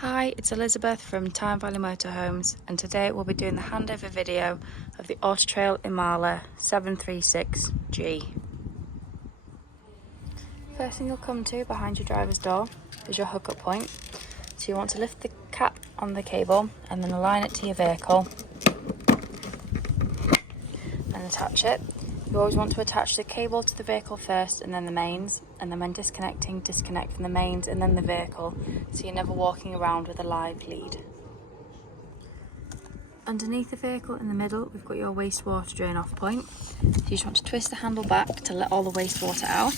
Hi, it's Elizabeth from Tyne Valley Motorhomes, and today we'll be doing the handover video of the Auto Trail Immala 736G. First thing you'll come to behind your driver's door is your hookup point. So you want to lift the cap on the cable and then align it to your vehicle and attach it. You always want to attach the cable to the vehicle first and then the mains, and then when disconnecting, disconnect from the mains and then the vehicle, so you're never walking around with a live lead. Underneath the vehicle in the middle, we've got your wastewater drain off point. So you just want to twist the handle back to let all the wastewater out.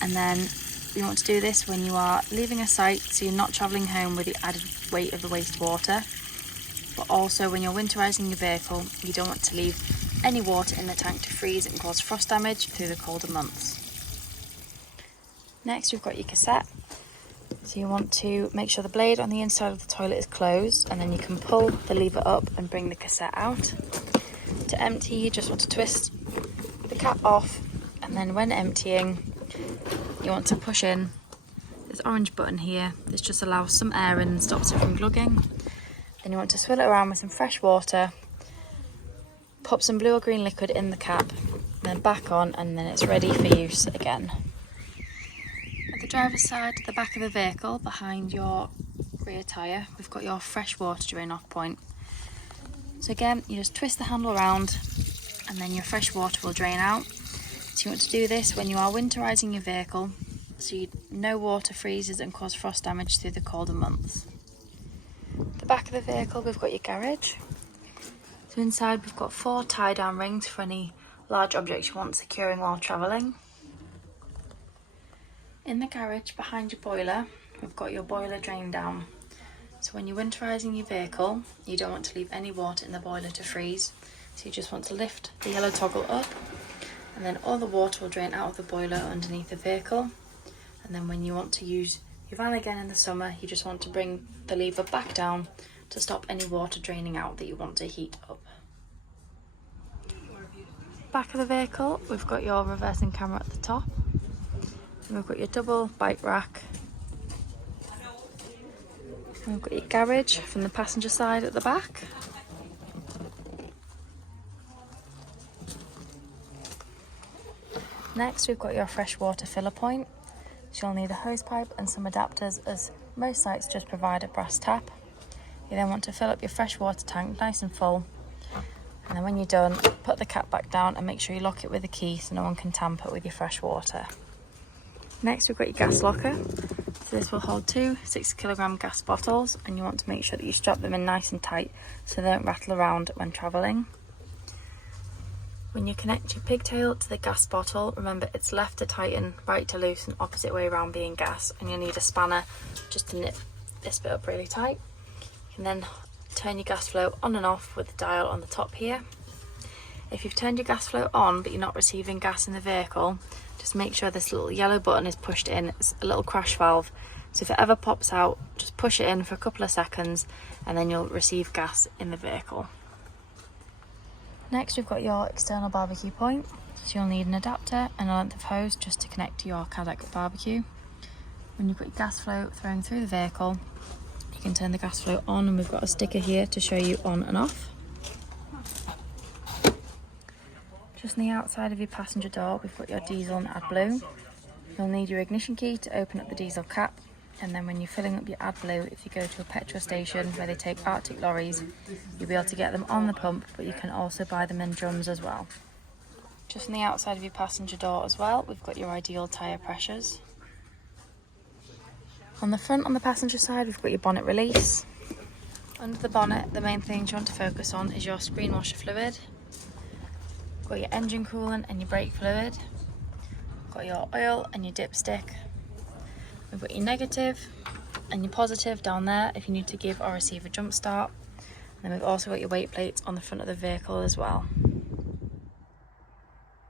And then you want to do this when you are leaving a site, so you're not travelling home with the added weight of the wastewater. But also when you're winterising your vehicle, you don't want to leave any water in the tank to freeze and cause frost damage through the colder months. Next, we've got your cassette. So you want to make sure the blade on the inside of the toilet is closed, and then you can pull the lever up and bring the cassette out. To empty, you just want to twist the cap off, and then when emptying, you want to push in this orange button here. This just allows some air in and stops it from glugging. Then you want to swill it around with some fresh water, pop some blue or green liquid in the cap, then back on, and then it's ready for use again. At the driver's side, the back of the vehicle, behind your rear tyre, we've got your fresh water drain off point. So again, you just twist the handle around and then your fresh water will drain out. So you want to do this when you are winterising your vehicle, so no water freezes and cause frost damage through the colder months. At the back of the vehicle, we've got your garage. So inside we've got 4 tie-down rings for any large objects you want securing while travelling. In the garage behind your boiler, we've got your boiler drain down. So when you're winterising your vehicle, you don't want to leave any water in the boiler to freeze. So you just want to lift the yellow toggle up, and then all the water will drain out of the boiler underneath the vehicle. And then when you want to use your van again in the summer, you just want to bring the lever back down to stop any water draining out that you want to heat up. Back of the vehicle, we've got your reversing camera at the top. And we've got your double bike rack. And we've got your garage from the passenger side at the back. Next, we've got your freshwater filler point. So you'll need a hose pipe and some adapters, as most sites just provide a brass tap. You then want to fill up your freshwater tank nice and full, and then when you're done, put the cap back down and make sure you lock it with a key so no one can tamper with your fresh water. Next, we've got your gas locker. So this will hold 2 6-kilogram gas bottles, and you want to make sure that you strap them in nice and tight so they don't rattle around when travelling. When you connect your pigtail to the gas bottle, remember it's left to tighten, right to loosen, opposite way around being gas, and you'll need a spanner just to nip this bit up really tight. You can then turn your gas flow on and off with the dial on the top here. If you've turned your gas flow on but you're not receiving gas in the vehicle, just make sure this little yellow button is pushed in. It's a little crash valve, so if it ever pops out, just push it in for a couple of seconds and then you'll receive gas in the vehicle. Next, we've got your external barbecue point. So you'll need an adapter and a length of hose just to connect to your Cadec barbecue. When you've got your gas flow flowing through the vehicle, you can turn the gas flow on, and we've got a sticker here to show you on and off. Just on the outside of your passenger door, we've got your diesel and AdBlue. You'll need your ignition key to open up the diesel cap, and then when you're filling up your AdBlue, if you go to a petrol station where they take Arctic lorries, you'll be able to get them on the pump, but you can also buy them in drums as well. Just on the outside of your passenger door as well, we've got your ideal tyre pressures. On the front, on the passenger side, we've got your bonnet release. Under the bonnet, the main things you want to focus on is your screen washer fluid. We've got your engine coolant and your brake fluid. We've got your oil and your dipstick. We've got your negative and your positive down there if you need to give or receive a jump start. And then we've also got your weight plates on the front of the vehicle as well.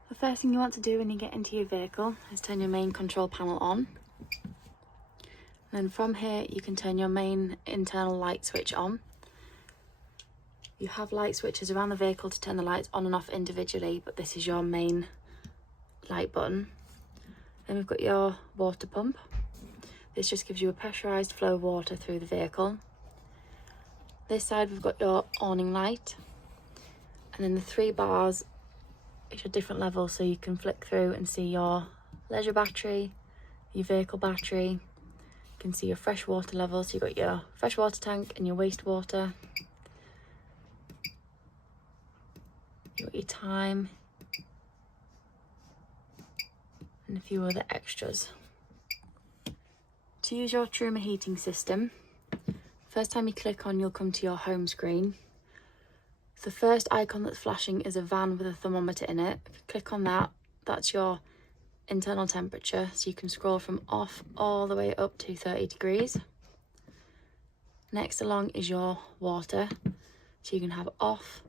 The first thing you want to do when you get into your vehicle is turn your main control panel on. And then from here you can turn your main internal light switch on. You have light switches around the vehicle to turn the lights on and off individually, but this is your main light button. Then we've got your water pump. This just gives you a pressurised flow of water through the vehicle. This side we've got your awning light, and then the 3 bars is your different levels, so you can flick through and see your leisure battery, your vehicle battery. You can see your fresh water level, so you've got your fresh water tank and your wastewater. You've got your time and a few other extras. To use your Truma heating system, first time you click on, you'll come to your home screen. The first icon that's flashing is a van with a thermometer in it. If you click on that, that's your internal temperature, so you can scroll from off all the way up to 30 degrees. Next along is your water, so you can have off,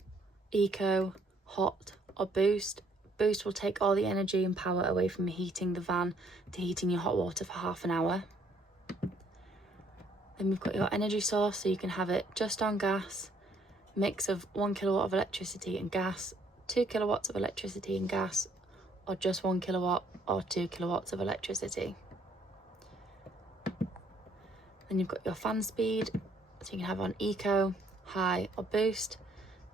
eco, hot or boost. Boost will take all the energy and power away from heating the van to heating your hot water for half an hour. Then we've got your energy source, so you can have it just on gas, mix of 1 kilowatt of electricity and gas, 2 kilowatts of electricity and gas, or just 1 kilowatt or 2 kilowatts of electricity. Then you've got your fan speed, so you can have on eco, high or boost.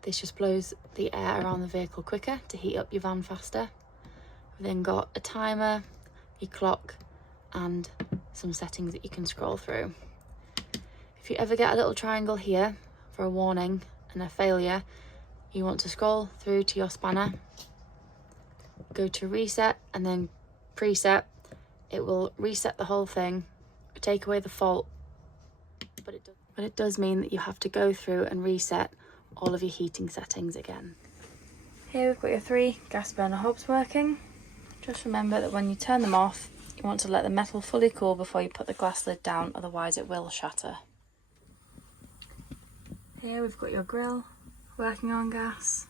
This just blows the air around the vehicle quicker to heat up your van faster. We've then got a timer, your clock, and some settings that you can scroll through. If you ever get a little triangle here for a warning and a failure, you want to scroll through to your spanner, go to reset and then preset. It will reset the whole thing, take away the fault, but it does mean that you have to go through and reset all of your heating settings again. Here we've got your 3 gas burner hobs working. Just remember that when you turn them off, you want to let the metal fully cool before you put the glass lid down, otherwise it will shatter. Here we've got your grill working on gas.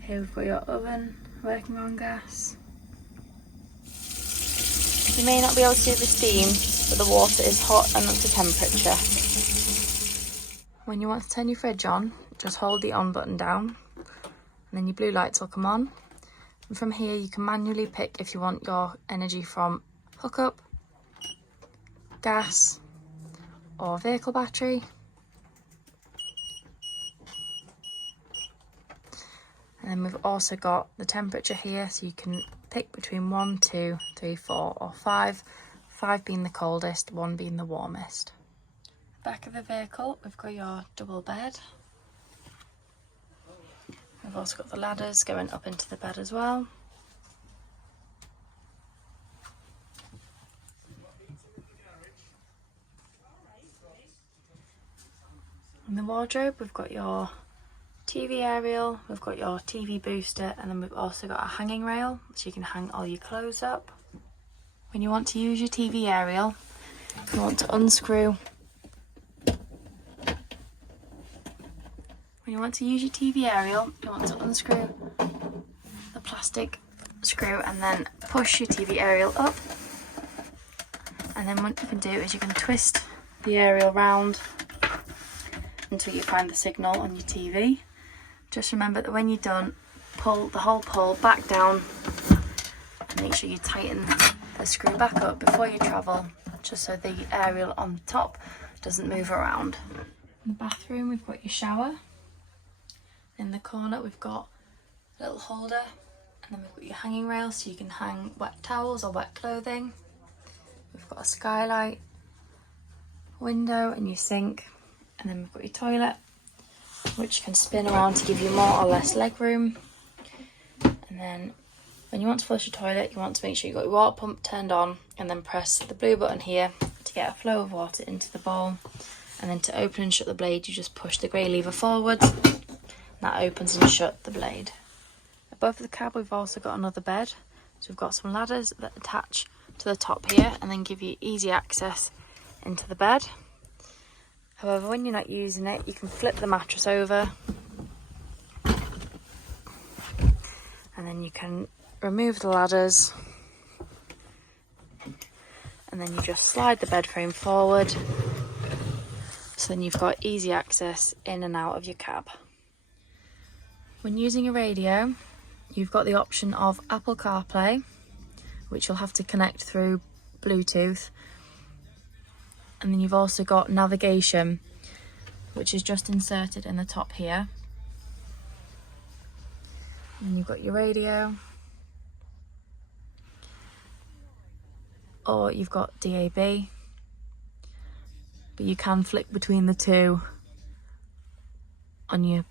Here we've got your oven working on gas. You may not be able to see the steam, but the water is hot and up to temperature. When you want to turn your fridge on, just hold the on button down and then your blue lights will come on. And from here you can manually pick if you want your energy from hookup, gas or vehicle battery. And then we've also got the temperature here, so you can pick between 1, 2, 3, 4 or 5. 5 being the coldest, 1 being the warmest. Back of the vehicle, we've got your double bed. We've also got the ladders going up into the bed as well. In the wardrobe, we've got your TV aerial, we've got your TV booster, and then we've also got a hanging rail, so you can hang all your clothes up. When you want to use your TV aerial, you want to unscrew. When you want to use your TV aerial, you want to unscrew the plastic screw and then push your TV aerial up. And then what you can do is you can twist the aerial round until you find the signal on your TV. Just remember that when you're done, pull the whole pole back down and make sure you tighten the screw back up before you travel, just so the aerial on the top doesn't move around. In the bathroom, we've got your shower. In the corner, we've got a little holder, and then we've got your hanging rail, so you can hang wet towels or wet clothing. We've got a skylight, window, and your sink, and then we've got your toilet, which can spin around to give you more or less leg room. And then when you want to flush your toilet, you want to make sure you've got your water pump turned on, and then press the blue button here to get a flow of water into the bowl. And then to open and shut the blade, you just push the grey lever forwards. That opens and shuts the blade. Above the cab, we've also got another bed. So we've got some ladders that attach to the top here and then give you easy access into the bed. However, when you're not using it, you can flip the mattress over and then you can remove the ladders, and then you just slide the bed frame forward, so then you've got easy access in and out of your cab. When using a radio, you've got the option of Apple CarPlay, which you'll have to connect through Bluetooth. And then you've also got navigation, which is just inserted in the top here. And you've got your radio, or you've got DAB, but you can flick between the two on your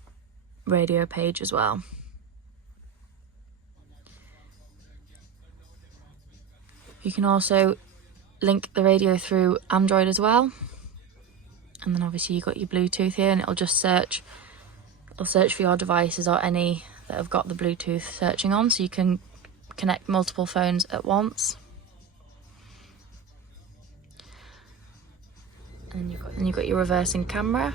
radio page as well. You can also link the radio through Android as well. And then obviously you've got your Bluetooth here, and it'll search for your devices or any that have got the Bluetooth searching on, so you can connect multiple phones at once. And you've got your reversing camera.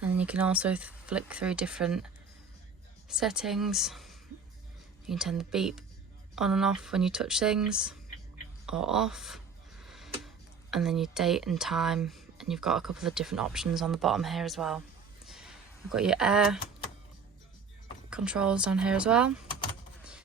And then you can also flick through different settings. You can turn the beep on and off when you touch things, or off. And then your date and time, and you've got a couple of different options on the bottom here as well. You've got your air controls down here as well.